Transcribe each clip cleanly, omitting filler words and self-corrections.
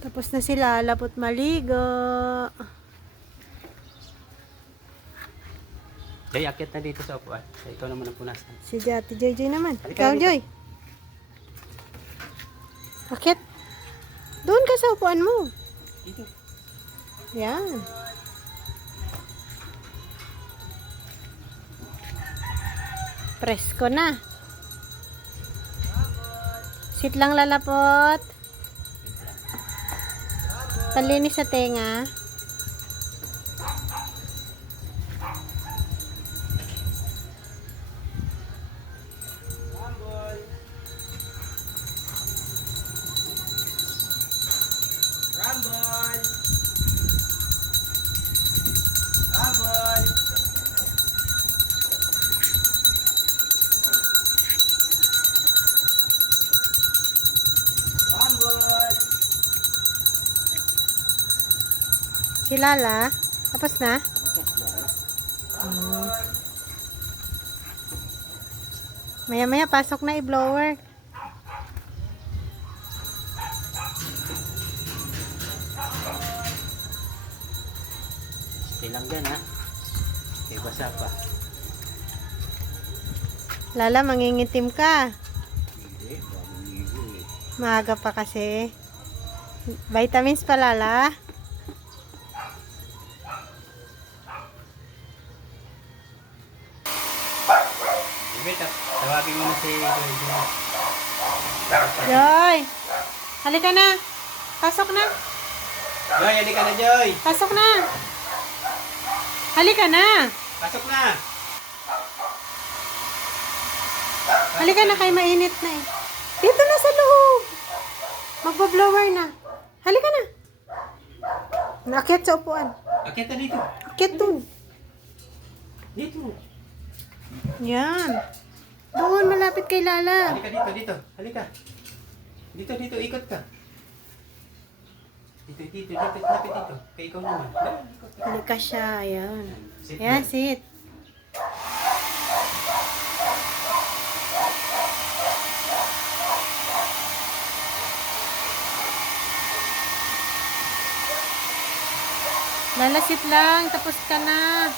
Tapos na sila, lapot maligo. Joy, akit na dito sa upuan. Ikaw naman ang punasan. Si Jati Joy Joy naman. Halika Ikaw, dito. Joy. Akit. Doon ka sa upuan mo. Dito. Yan. Presko na. Sit lang lalapot. Palinis sa tenga. Rumble! Rumble! Rumble! Si Lala. Tapos na? Maya-maya pasok na i-blower. Stay lang dyan ha. May basa pa. Lala, mangingitim ka. Hindi, bagong ligo eh. Maaga pa kasi. Vitamins pa, Lala. Ibit, tawagin mo na si Joy. Joy! Halika na. Pasok na. Joy, halika na Joy! Pasok na. Halika na. Pasok na! Halika na, kay mainit na eh. Dito na sa loob. Magpa-blower na. Halika na. Nakit sa upuan. Akit na dito. Akit dun. Dito. Yan. Doon, malapit kay Lala. Halika dito, dito. Halika. Dito, dito, ikot ka. Dito, dito, dito, lapit dito. Kaya ikaw naman. Ikot, ikot. Halika siya. Ayan. Sit Ayan, down. sit. Lala, sit lang. Tapos ka na.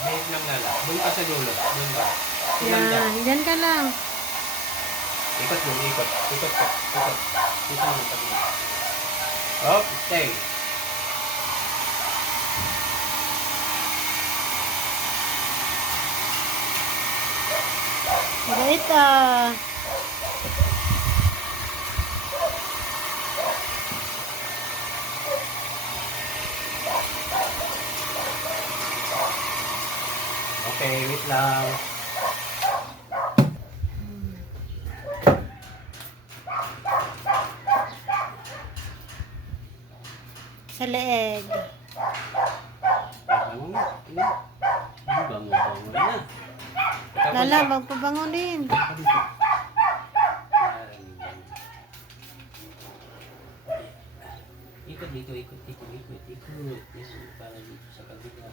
Behave lang Lala. Doon ka sa dulo. Doon ka. Silang dyan. Yan. Diyan ka lang. Ikot doon, ikot. Ikot ka. Ikot. Dito naman pag Hop, stay. Right, ah. Okay, wait lang. Sa leeg. Bango nga. Tingnan. Bango, bango na. Lala, magpabango din. Ikot dito, ikot dito, ikot, ikot. Yan, para dito sa kabila.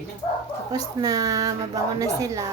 Yan, Tapos na, mabango na sila.